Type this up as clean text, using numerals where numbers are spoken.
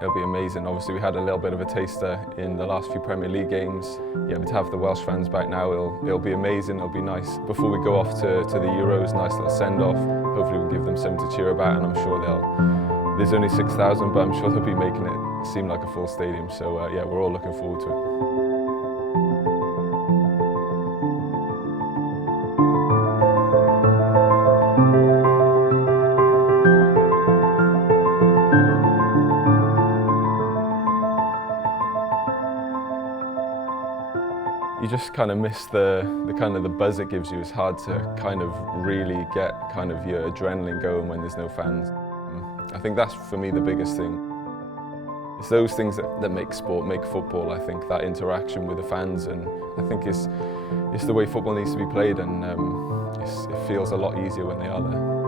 it'll be amazing. Obviously we had a little bit of a taster in the last few Premier League games. Yeah, but to have the Welsh fans back now, it'll be amazing, it'll be nice. Before we go off to the Euros, nice little send-off. Hopefully we'll give them something to cheer about, and I'm sure there's only 6,000, but I'm sure they'll be making it seem like a full stadium. So yeah, we're all looking forward to it. You just kind of miss the kind of the buzz it gives you. It's hard to kind of really get kind of your adrenaline going when there's no fans. I think that's for me the biggest thing. It's those things that make sport, make football. I think that interaction with the fans, and I think it's the way football needs to be played, and it feels a lot easier when they are there.